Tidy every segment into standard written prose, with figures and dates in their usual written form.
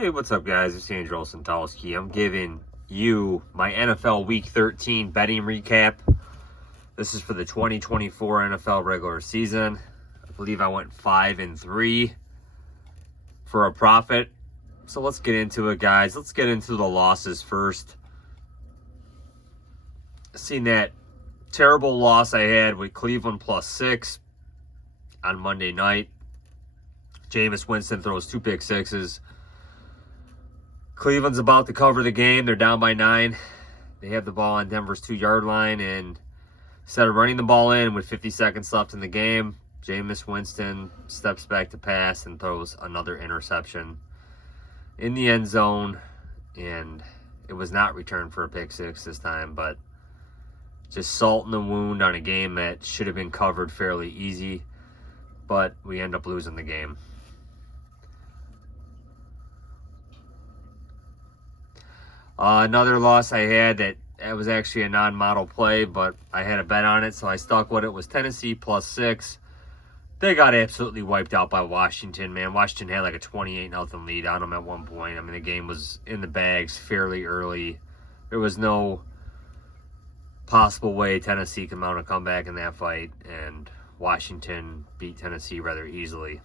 Hey, what's up, guys? It's Andrew Santalski. I'm giving you my NFL Week 13 betting recap. This is for the 2024 NFL regular season. I believe I went 5-3 for a profit. So let's get into it, guys. Let's get into the losses first. Seen that terrible loss I had with Cleveland +6 on Monday night. Jameis Winston throws 2 pick sixes. Cleveland's about to cover the game. They're down by 9. They have the ball on Denver's 2-yard line, and instead of running the ball in with 50 seconds left in the game, Jameis Winston steps back to pass and throws another interception in the end zone, and it was not returned for a pick six this time, but just salt in the wound on a game that should have been covered fairly easy, but we end up losing the game. Another loss I had that was actually a non-model play, but I had a bet on it, so I stuck with it, was Tennessee +6. They got absolutely wiped out by Washington, man. Washington had like a 28-0 lead on them at one point. I mean, the game was in the bags fairly early. There was no possible way Tennessee could mount a comeback in that fight, and Washington beat Tennessee rather easily.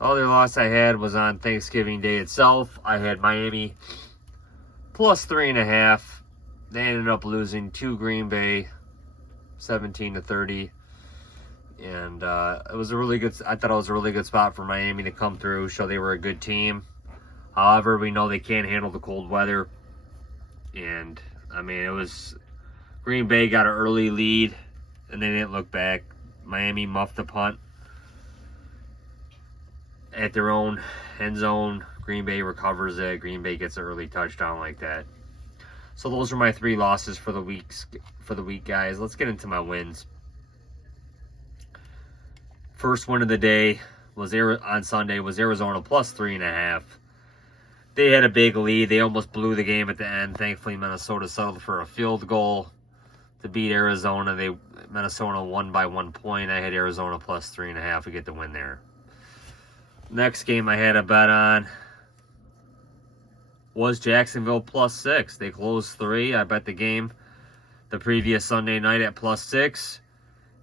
Other loss I had was on Thanksgiving Day itself. I had Miami +3.5. They ended up losing to Green Bay 17-30. And it was a really good, I thought it was a really good spot for Miami to come through, show they were a good team. However, we know they can't handle the cold weather. And I mean, it was, Green Bay got an early lead and they didn't look back. Miami muffed the punt at their own end zone. Green Bay recovers it. Green Bay gets an early touchdown like that. So those are my 3 losses for the week, guys. Let's get into my wins. First win of the day was on Sunday was Arizona +3.5. They had a big lead. They almost blew the game at the end. Thankfully, Minnesota settled for a field goal to beat Arizona. Minnesota won by 1 point. I had Arizona +3.5. We get the win there. Next game I had a bet on was Jacksonville +6. They closed 3. I bet the game the previous Sunday night at +6.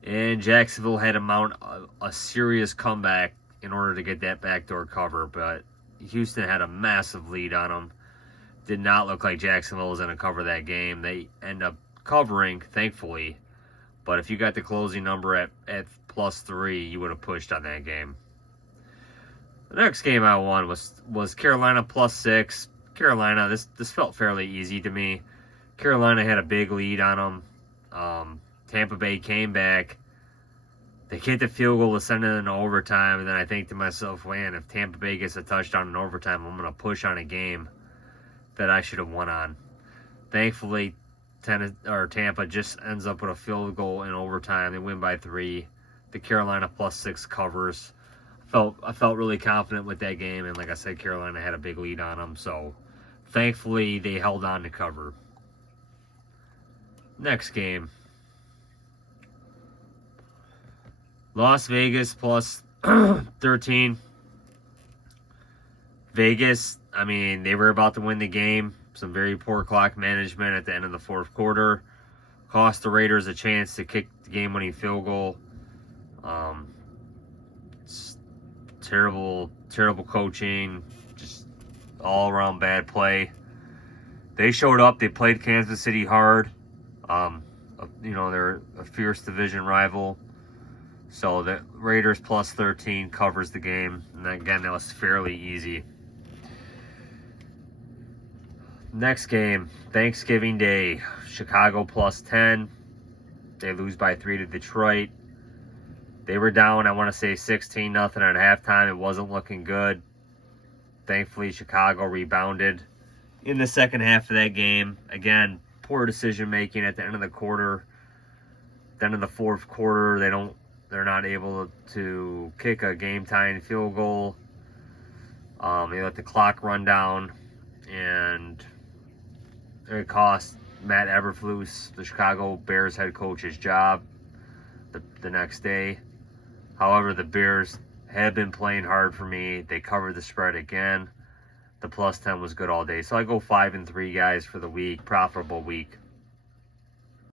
And Jacksonville had to mount a serious comeback in order to get that backdoor cover. But Houston had a massive lead on them. Did not look like Jacksonville was going to cover that game. They end up covering, thankfully. But if you got the closing number at +3, you would have pushed on that game. The next game I won was Carolina +6. Carolina, this felt fairly easy to me. Carolina had a big lead on them. Tampa Bay came back. They get the field goal to send it into overtime, and then I think to myself, man, if Tampa Bay gets a touchdown in overtime, I'm going to push on a game that I should have won on. Thankfully, Tampa just ends up with a field goal in overtime. They win by 3. The Carolina +6 covers. I felt really confident with that game, and like I said, Carolina had a big lead on them, so thankfully they held on to cover. Next game, Las Vegas +13. Vegas, I mean, they were about to win the game. Some very poor clock management at the end of the fourth quarter cost the Raiders a chance to kick the game-winning field goal. Terrible coaching, just all-around bad play. They showed up. They played Kansas City hard. They're a fierce division rival. So the Raiders +13 covers the game. And again, that was fairly easy. Next game, Thanksgiving Day, Chicago +10. They lose by 3 to Detroit. They were down, I want to say 16-0 at halftime. It wasn't looking good. Thankfully, Chicago rebounded in the second half of that game. Again, poor decision-making at the end of the quarter. At the end of the fourth quarter, they're not able to kick a game-tying field goal. They let the clock run down, and it cost Matt Eberflus, the Chicago Bears head coach's job the next day. However, the Bears have been playing hard for me. They covered the spread again. The plus 10 was good all day. So I go 5-3, guys, for the week. Profitable week.